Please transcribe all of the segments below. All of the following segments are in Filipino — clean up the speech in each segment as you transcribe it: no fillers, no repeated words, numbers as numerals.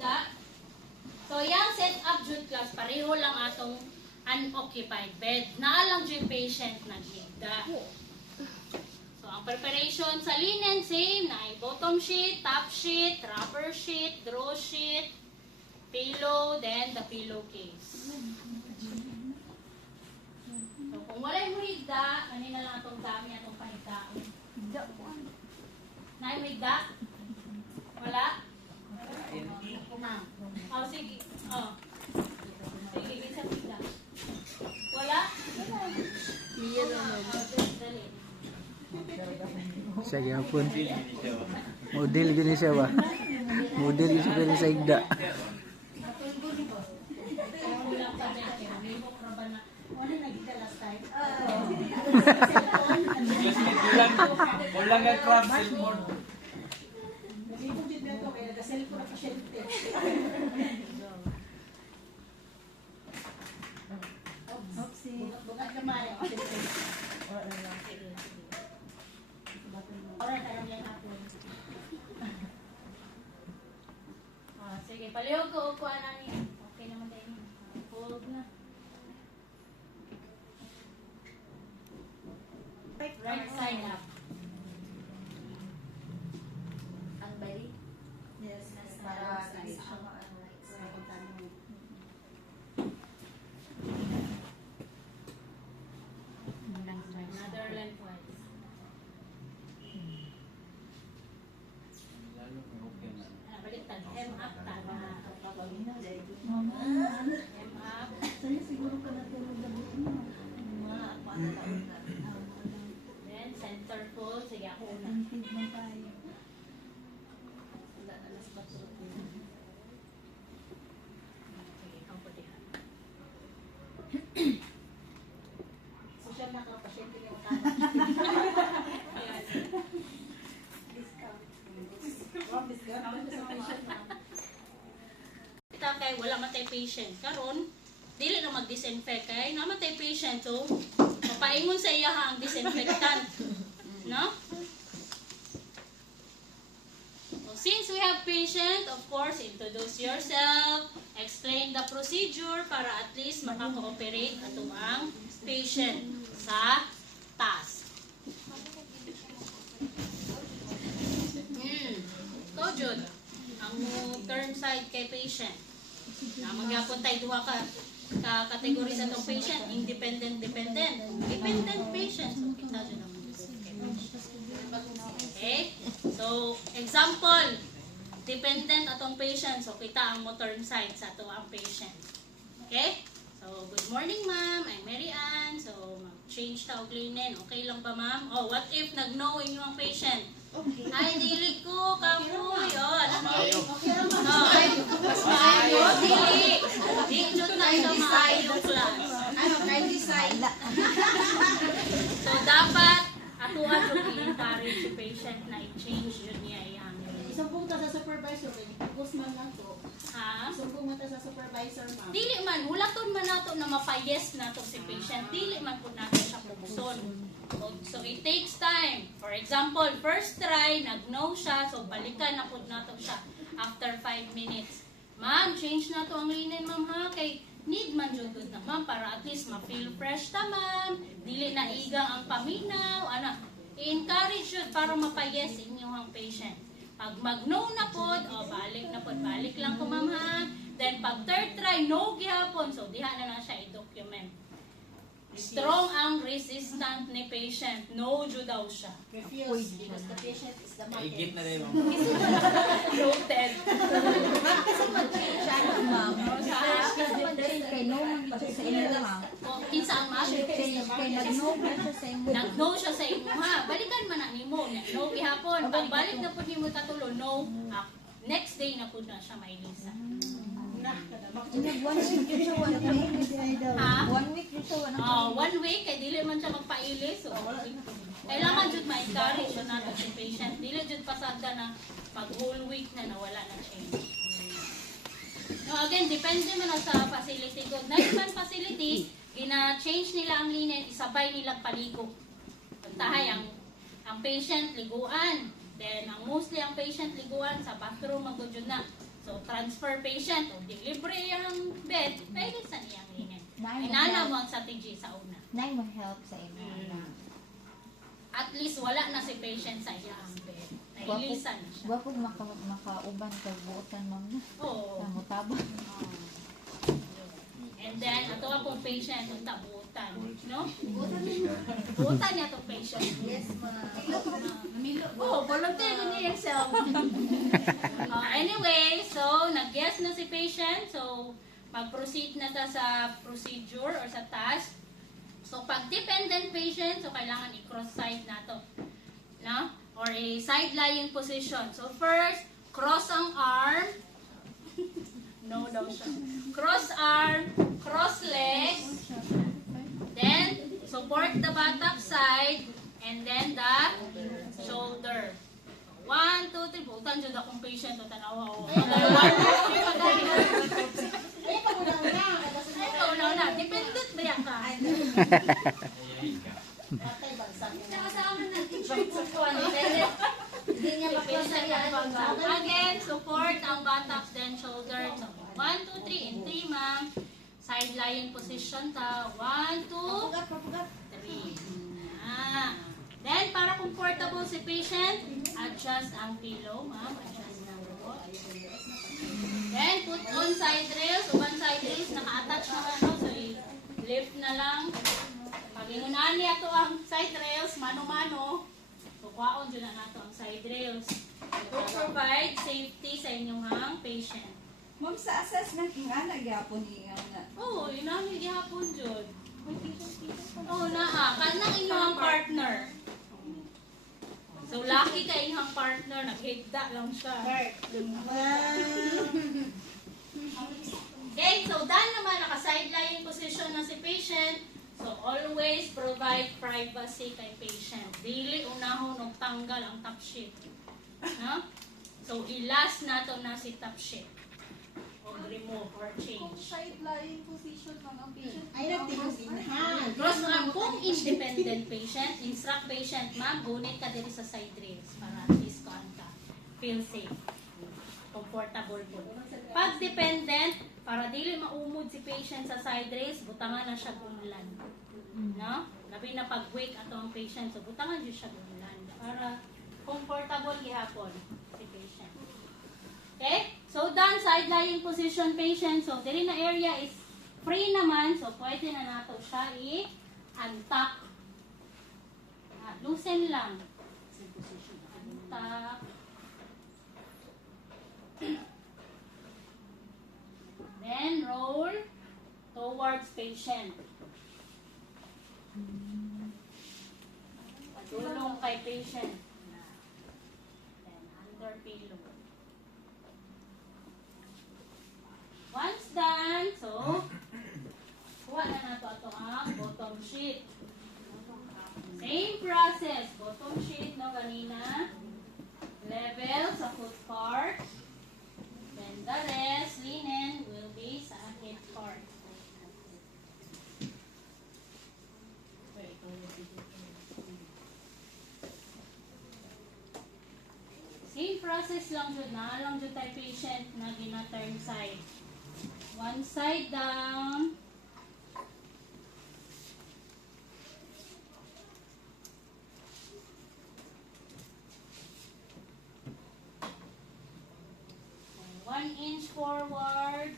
higda. So, yung set up jud class, pareho lang atong unoccupied bed. Naalang jud patient naghigda. So, ang preparation sa linen, same. Na bottom sheet, top sheet, wrapper sheet, draw sheet, pillow, then the pillowcase. So, kung wala yung higda, kanina lang itong dami atong pahigdaan. Na yung higda? Wala? Oh, sige. Oh. Sige, isa higda. Wala? Iya naman. Dali. Siya gyapon. Model gini siya ba? Model gini siya sa igda. Ulang ang crab cellphone. Sige, palihog ko upuan na niya. Okay naman tayo. Hold na. Right side up. Ang bali? Yes, Para para sa Another lengthwise. Baliktad. Hem up. Tama. Hem up. siguro ka natulog na buo mo. Then center fold. Sige, ako una. Tintid mo tayo. Sige, ikaw po diha. Social na ka, pasyente yung kanan. Ayan. Kita kay wala matay patient karon dili na mag-disinfect kay na matay patient so papaingon sa iya ang disinfectant no. So, since we have patient, of course, introduce yourself, explain the procedure para at least makaka-operate atong ang patient sa task. So, Jud, ang turn side kay patient. Na magyapon tayo duha ka kategory sa itong patient, independent, dependent. Dependent patient. So, kita dyan naman. Okay? So, example, dependent atong patient. So, kita ang mo turn side sa ito ang patient. Okay? So, good morning, ma'am. I'm Mary Ann. So, mag-change ta og linen. Okay lang ba, ma'am? Oh, what if nag-know inyo ang patient? Okay. Ay, dili ko, kapoy. Oh, ano? Okay lang ba? Mas maayo, dili. Di jud na siya maayo class. Ano, try decide. So, dapat atuhan jud i-encourage si patient na i-change jud niya iyang Isumpong ka sa supervisor, focus man lang to. ha? Isumpong mo ta sa supervisor, ma'am. Dili man, hulaton man nato na mapayes nato si patient. Dili man po nato siya pubuson. So, it takes time. For example, first try, nag-no siya, so balikan na po nato siya after 5 minutes. Ma'am, change na to ang linen, ma'am ha, kay need man jud na ma'am para at least ma-feel fresh ta ma'am. Dili na igang ang paminaw, ana. I-encourage jud para mapayes inyong patient. Pag mag-no na pod, o balik na pod, balik lang ko ma'am ha. Then pag third try, no gihapon, so diha na lang siya i-document. Strong ang resistant ni patient. No jud daw siya. Refuse because the patient is the market. Igit na rin, ma'am. Noted. Kasi mag-change siya, ma'am. Mag-change kay no man pa siya sa inyo, ma'am. O, kinsa ang ma'am? Change kay nag-no pa siya sa inyo. Nag-no siya sa imo ha. Balikan man na nimo. No gihapon. Pag balik na pud nimo katulo, no. Next day na pud na siya mailisa. Nag-1 week yun siya, 1 week. Ha? 1 week yun siya, 1 1 week kay dili man siya magpailis. So, kailangan jud ma-encourage jud nato si patient. Dili jud pasagda na pag whole week na nawala na change. No, again, depende man na sa facility ko. Nine-man facility, gina-change nila ang linen, isabay nilang paligo. Puntahay ang patient liguan. Then, ang mostly ang patient liguan sa bathroom, magudyo na. So, transfer patient o deliver yung bed, pwede sa niyang linen. Nay mo Inana help. mo ang strategy sa una. Nay mo help sa inyo. At least wala na si patient sa iyang bed. Nailisan na siya. Wa pug makauban kay buotan mo na. Oo. Sa mutaba. And then, ato akong patient, yung tabutan. No? Butan niya itong patient. Yes, ma. Oh, volunteer niya yourself. Anyway, so, nag-guess na si patient. So, mag-proceed na ta sa procedure or sa task. So, pag dependent patient, so, kailangan i-cross side na to. No? Or a side lying position. So, first, cross ang arm. No daw siya. Cross arm, cross legs. Then, support the buttock side. And then, the shoulder. 1, 2, 3. Butan dyan akong patient. O, tanawa o. Ay, ikaw na. Dependent ba yan ka? Hindi niya Again, support ang buttocks, then shoulder. So, 1, 2, 3. In 3, ma'am. Side lying position ta. 1, 2, 3. Then, para comfortable si patient, adjust ang pillow, ma'am. Adjust ang pillow. Then, put on side rails. Uban side rails, naka-attach na ano. So, lift na lang. Pag-ingunahan niya ito ang side rails, mano-mano. Kukuhaon dyan na nato ang side rails. To provide safety sa inyong patient. Ma'am, sa assessment nga, nagyapon niya nga. Oo, inamin gihapon dyan. Oo na kanang inyong partner. So, lucky ka inyong partner, naghigda lang siya. Okay, so done naman, naka-side-lying position na si patient. So, always provide privacy kay patient. Dili unahon og tanggal ang top sheet. No? So, ilas nato na si top sheet. O remove or change. Side-lying position mga patient. Ay, nagtinusinhan. Cross arm, kung independent patient, instruct patient, ma'am, gunit ka dito sa side rails para at least ka feel safe. Comfortable po. Pag dependent, para dili maumod si patient sa side rails, butangan na siya gunlan. No? Labi na pag-wake ato ang patient, so butangan dyan siya gunlan. Para comfortable gihapon si patient. Okay? So, done side-lying position patient. So, diri na area is free naman. So, pwede na nato siya i-untuck. Loosen lang. Untuck. Then, roll towards patient. Pagulong kay patient. Then, under pillow. Once done, so, kuha na nato ato ang bottom sheet. Same process, bottom sheet no kanina. Level sa foot part. Then the rest, linen, will be sa head part. Same process lang dyan. Naalang dyan tayo patient na gina-turn side. One side down. And 1 inch forward.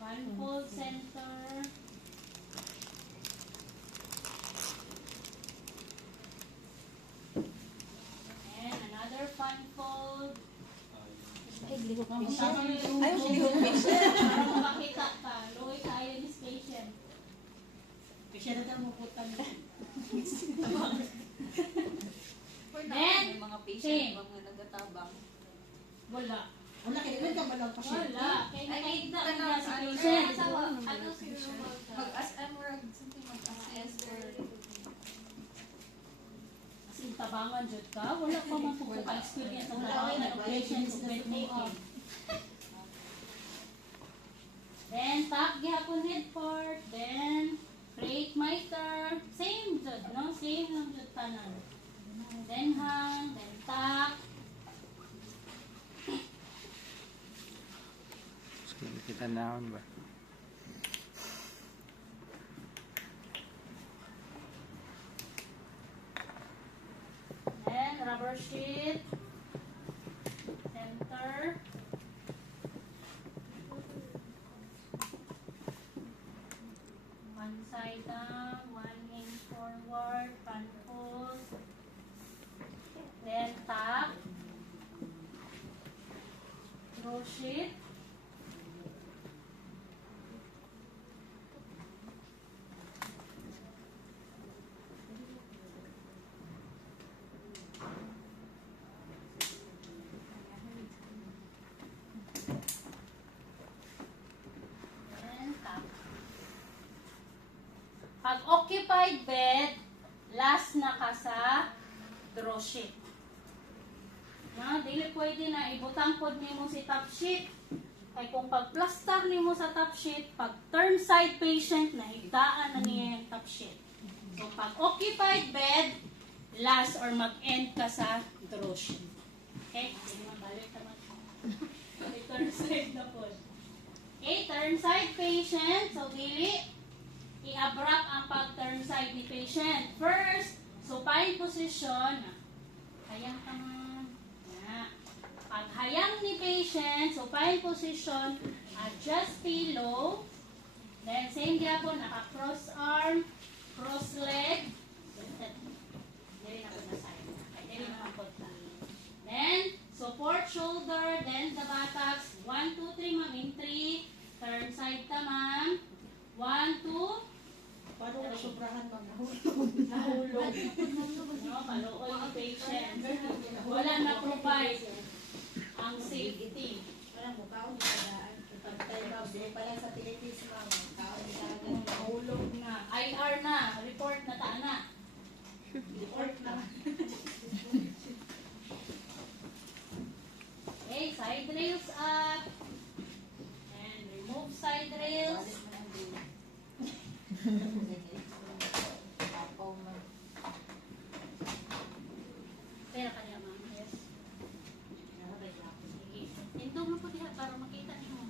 One fold center. And another fun fold. Ay, lihok Ay, patient. para makakita ka. Loy tayo ni patient. Siya na tayo maputan. Then, mga same. patient, mga nagatabang. Wala. Wala, kailan ka ba lang Wala. Kaya nakita ko na si Ano patient. siguro mag-SM or something mag-assess or Kasi tabangan dyan ka. Wala pa man po ka-experience ang tabangan ng patient sa bed making. Then, tap gihapon head part. Then, create my tanan. Then hang, then tuck. Sige, kita naon ba? Then rubber sheet. Center. One side down, 1 inch forward, front fold. Then tuck. Roll sheet. Then tuck. Pag occupied bed, last na ka sa draw sheet. Na, dili pwede na ibutang pod nimo si top sheet. Kay kung pag-plaster nimo sa top sheet, pag turn side patient, nahigdaan na niya yung top sheet. So, pag occupied bed, last or mag-end ka sa draw sheet. Okay? Hindi mabalik naman. Turn side na po. Okay, turn side patient. So, dili i-abrupt ang pag-turn side ni patient. First, supine position. Hayang ka man. Paghayang ni patient, supine position, adjust pillow. Then, same gyapon, naka-cross arm, cross leg. Dili na po na side. Dili na po na. Then, support shoulder, then the buttocks. 1, 2, 3, ma'am. In 3. Turn side ta, ma'am. 1, 2. Paano ka sobrahan mag Nahulog. No, maluoy yung patient. Wala na provide ang safety. Parang mukha ko nagdaan. Pagtay ba, buhay pa lang sa Philippines, ma'am. Tao nagdaan. Nahulog na. IR na. Report na ta na. Report na. Okay, side rails up. And remove side rails. Pera ka niya, ma'am. Yes. Sige. Tindog mo po diha para makita niyo.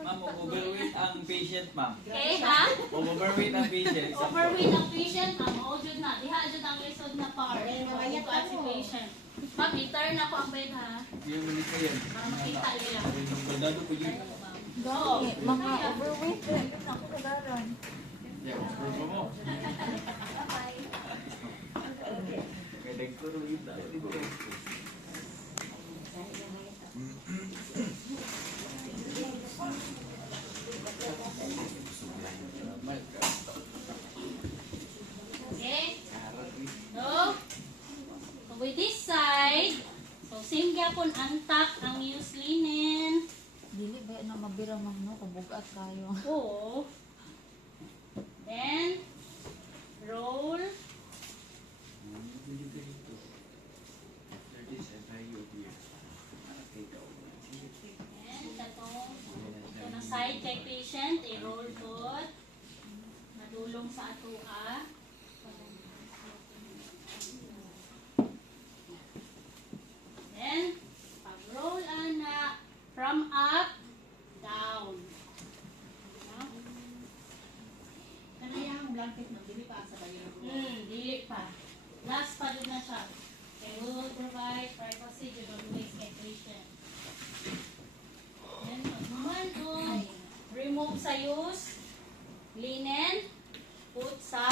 Ma'am, overweight ang patient, ma'am. Okay, ha? Overweight ang patient. Isang Overweight ang patient, ma'am. O, jud na. Diha, jud ang lisod na part. Ayat Upuan si ako. patient. Ma'am, i-turn ako ang bed, ha? Yung ulit ko yan. Para makita nila. Badado ko yun. Go. Mga overweight rin. Ako kagaran. Yeah, approve mo. Kaya nagturo yun tayo dito. Okay? So, with this side, so same gyapon antak ang use linen. Dili ba na mabira man no kabugat kayo. Oo. Then, roll. And ito na side kay patient, i-roll po. Nadulong sa atua. Then, pag-roll ana, from up, down. No? Ano yung blanket mo? Dili pa sa bayan. Dili pa. Last pa din na siya. Okay, we will provide privacy during waste patient. Then, naman remove sa use, linen, put sa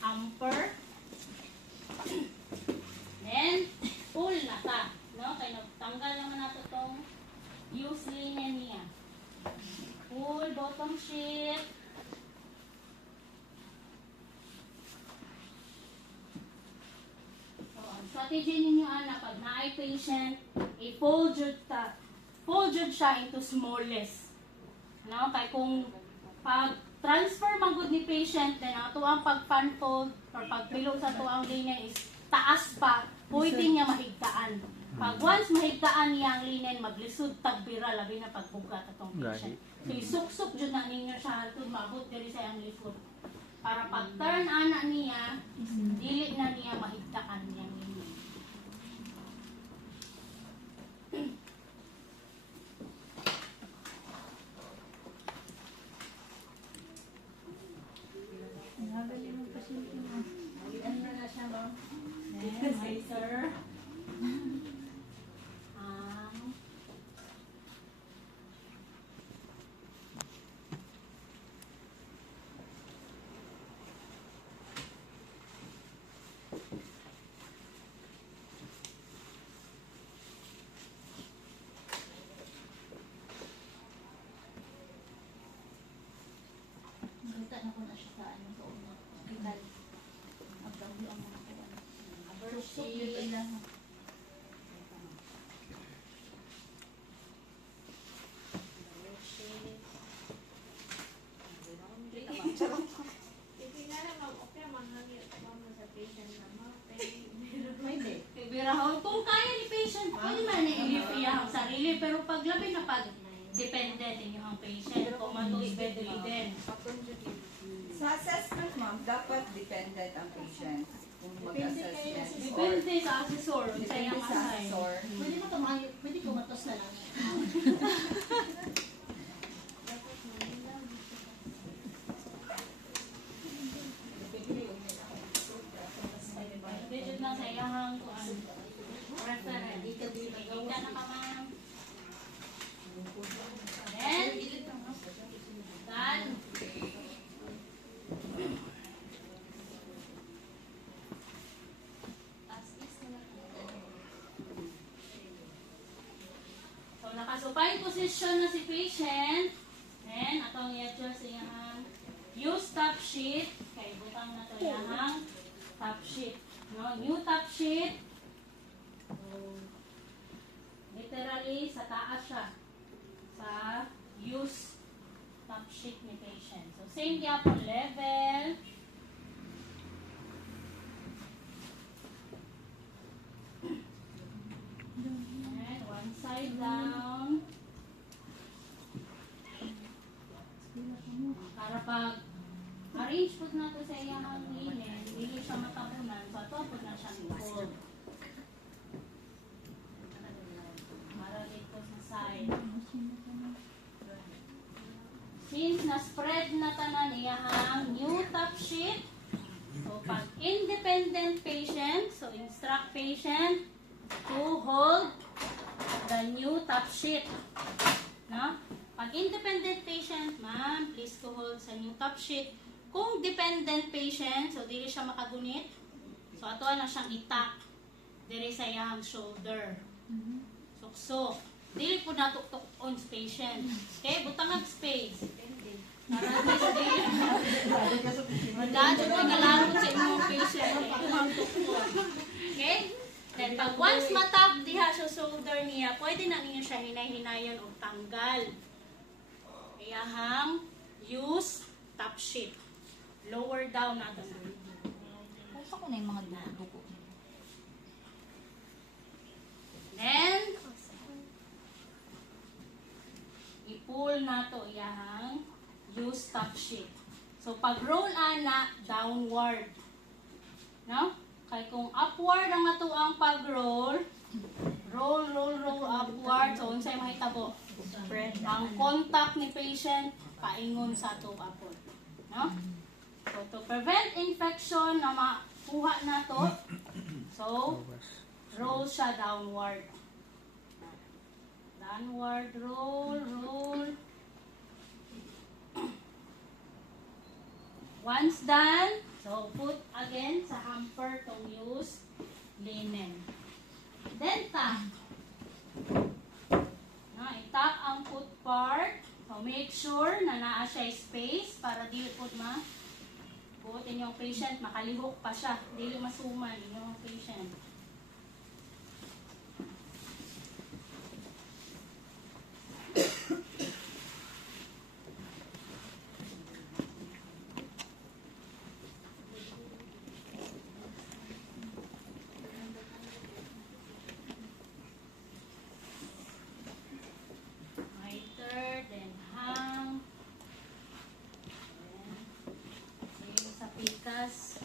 hamper. Then, pull na ta. No? Kaya nagtanggal naman nato itong use linen niya. Pull bottom sheet. So, ang strategy ninyo ana pag na-eye patient, i-fold yun siya into smallest. No? Kaya kung pag-transfer man good ni patient, then ang tuwang pag-fan fold or pag-pillow sa tuwang linen is taas pa, pwede niya mahigtaan. Pag once mahigtaan niya ang linen, maglisod tagbira, labi na pagbugat atong patient. So, isuksok dyan na ninyo siya haltod, maabot diri sa ang lisod. Para pag turn ana niya, dili na niya mahigdakan niya nini. Nagaling mo pasyente mo. Ano na siya, ma'am? Hi, sir. Nakita na ko na siya sa ano sa una. Hospital. Nagdamlo ang mga kuwan. Susok yun pa lang. Pwede. Birahon, kung kaya ni patient, pwede man i-relieve iya ang sarili, pero pag labi na pag dependent inyo ang patient, kung matuloy bedridden. Sa assessment, ma'am, dapat dependent ang patient kung mag-assessment. Depende sa assessor, kung sa iyang Depende sa assign. assessor. Pwede mo tumayo, pwede kumatos na lang. Medyo na sa iyang reference. Ika na ka, ma'am. Then, done. So, nakasupine position na si patient. Then, atong i-adjust iyang use top sheet. Kay butang na to iyang top sheet. No, new top sheet. So, literally, sa taas siya. Sa use top sheet ni patient. So, same gyapon level. And one side down. Para pag arrange po na to sa iyang linen, hindi siya matabunan, so ito po na siya i-fold. Para dito sa side. Since na-spread na tanan iyang new top sheet, so pag independent patient, so instruct patient to hold the new top sheet. No? Pag independent patient, ma'am, please to hold sa new top sheet. Kung dependent patient, so dili siya makagunit, so ato na siyang itak diri sa iyang shoulder. Suksok. Dili po natuktok on sa patient. Okay, butang ang space. Para at least dili. Mandadyo ko ngalaro sa inyong patient. Ito ang tuktok. Okay? Then pag once matap diha sa shoulder niya, pwede na ninyo siya hinay-hinayon o tanggal. Iyahang use top sheet. Lower down nato na. Kung ko na yung mga dugo. Then, i-pull nato iyahang use top sheet. So, pag roll ana, downward. No? Kay kung upward ang ato ang pag-roll, roll upward. So, unsay mahitabo? Ang contact ni patient, paingon sa ato upward. No? So, to prevent infection na makuha na to, so, roll siya downward. Downward, roll. Once done, so put again sa hamper tong use linen. Then tap. Na, itap ang foot part. So make sure na naa siya space para dili pud put inyong patient makalihok pa siya, dili masuman inyong patient. Miter, then hang. Then, same sa Das.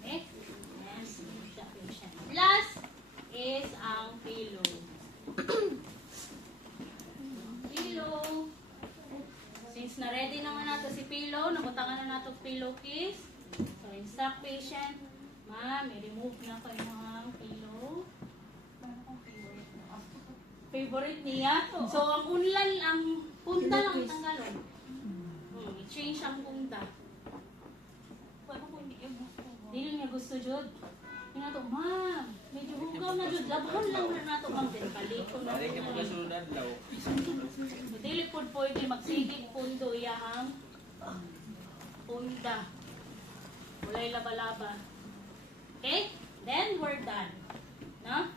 Okay? Yes, the patient. Last is ang pillow. Pillow. Since na-ready naman nato si pillow, nabutangan na nato pillowcase. So, instruct patient, ma'am, i-remove na kayo ng pillow. Favorite niya. So, ang unlan, ang punta lang tanggalon. I-change ang punta. Dili niya gusto, Jud. Yung nato, ma'am, medyo hugaw na, Jud. Labahan lang na nato, ma'am. Then, palikon na. Pare ka magkasunod adlaw. So, dili po pwede magsigig pundo iyahang punda. Walay laba-laba. Okay? Then, we're done. No?